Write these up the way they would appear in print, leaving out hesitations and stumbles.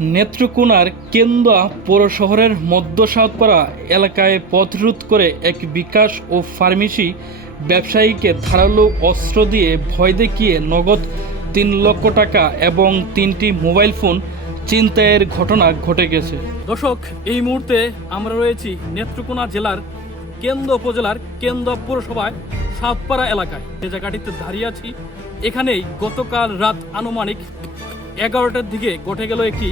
নেত্রকোনার কেন্দুয়া পৌর শহরের মধ্য সাউথপাড়া এলাকায় পথরোধ করে এক বিকাশ ও ফার্মেসি ব্যবসায়ীকে ধারালো অস্ত্র দিয়ে ভয় দেখিয়ে নগদ 3 লক্ষ টাকা এবং 3টি মোবাইল ফোন ছিনতাইয়ের ঘটনা ঘটে গেছে। দর্শক, এই মুহূর্তে আমরা রয়েছি নেত্রকোনা জেলার কেন্দুয়া উপজেলার কেন্দুয়া পৌরসভায় সাউথপাড়া এলাকায়। যে জায়গাটিতে দাঁড়িয়ে আছি, এখানেই গতকাল রাত আনুমানিক 11টার দিকে ঘটে গেল একটি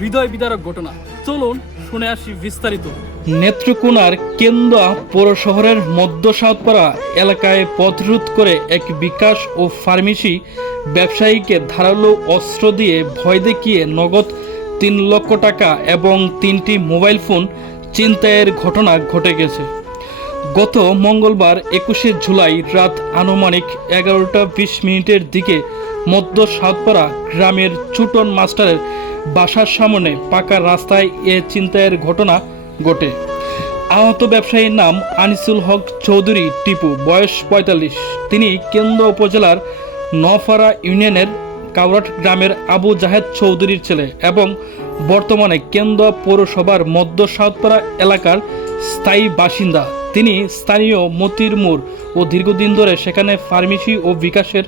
হৃদয় বিদারক ঘটনা। চলুন শুনে আসি বিস্তারিত। নেত্রকোনার কেন্দুয়া পৌর শহরের মধ্য সাউথপাড়া এলাকায় পথরোধ করে এক বিকাশ ও ফার্মেসি ব্যবসায়ীকে ধারালো অস্ত্র দিয়ে ভয় দেখিয়ে নগদ 3 লক্ষ টাকা এবং 3টি মোবাইল ফোন ছিনতাইয়ের ঘটনা ঘটে গেছে। গত মঙ্গলবার 21শে জুলাই রাত আনুমানিক 11টা 20 মিনিটের দিকে মধ্য সাউথপাড়া গ্রামের চুটন মাস্টারের বাসার সামনে পাকা রাস্তায় এ ছিনতাইয়ের ঘটনা ঘটে। আহত ব্যবসায়ীর নাম আনিসুল হক চৌধুরী টিপু, বয়স 45। তিনি কেন্দুয়া উপজেলার নওপাড়া ইউনিয়নের কাউরাট গ্রামের আবু জাহেদ চৌধুরীর ছেলে এবং বর্তমানে কেন্দুয়া পৌরসভার মধ্য সাউথপাড়া এলাকার স্থায়ী বাসিন্দা। তিনি স্থানীয় মতির মোড় ও দীর্ঘদিন ধরে সেখানে ফার্মেসি ও বিকাশের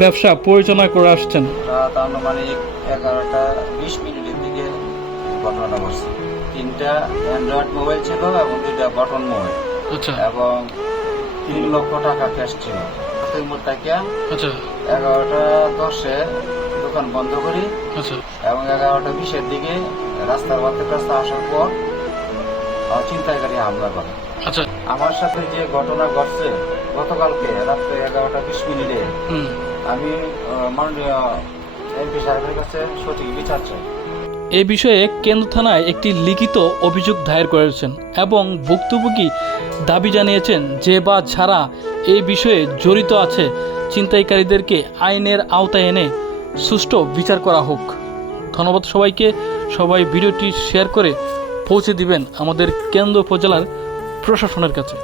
ব্যবসা পরিচালনা করে আসছেন। রাত আনুমানিক 11টা 20 মিনিটের দিকে ঘটনাটা ঘটছে। 3টা অ্যান্ড্রয়েড মোবাইল ছিল এবং 2টা বাটন মোবাইল, এবং 3 লক্ষ টাকা ক্যাশ ছিল। আচ্ছা, 11টা 10-এ দোকান বন্ধ করি এবং 11টা 20-এর দিকে রাস্তার রাস্তা আসার পর ছিনতাইকারী হামলা করে। আচ্ছা, আমার সাথে যে ঘটনা ঘটছে গতকালকে রাত্রে 11টা 20 মিনিটে, আমি মাননীয় এমপি সাহেবের কাছে সঠিক বিচার চাই। এই বিষয়ে কেন্দ্র থানায় একটি লিখিত অভিযোগ দায়ের করেছেন এবং ভুক্তভোগী দাবি জানিয়েছেন যে বা যারা এই বিষয়ে জড়িত আছে ছিনতাইকারীদেরকে আইনের আওতায় এনে সুষ্ঠু বিচার করা হোক। ধন্যবাদ সবাইকে। সবাই ভিডিওটি শেয়ার করে পৌঁছে দিবেন আমাদের কেন্দুয়া উপজেলার প্রশাসনের কাছে।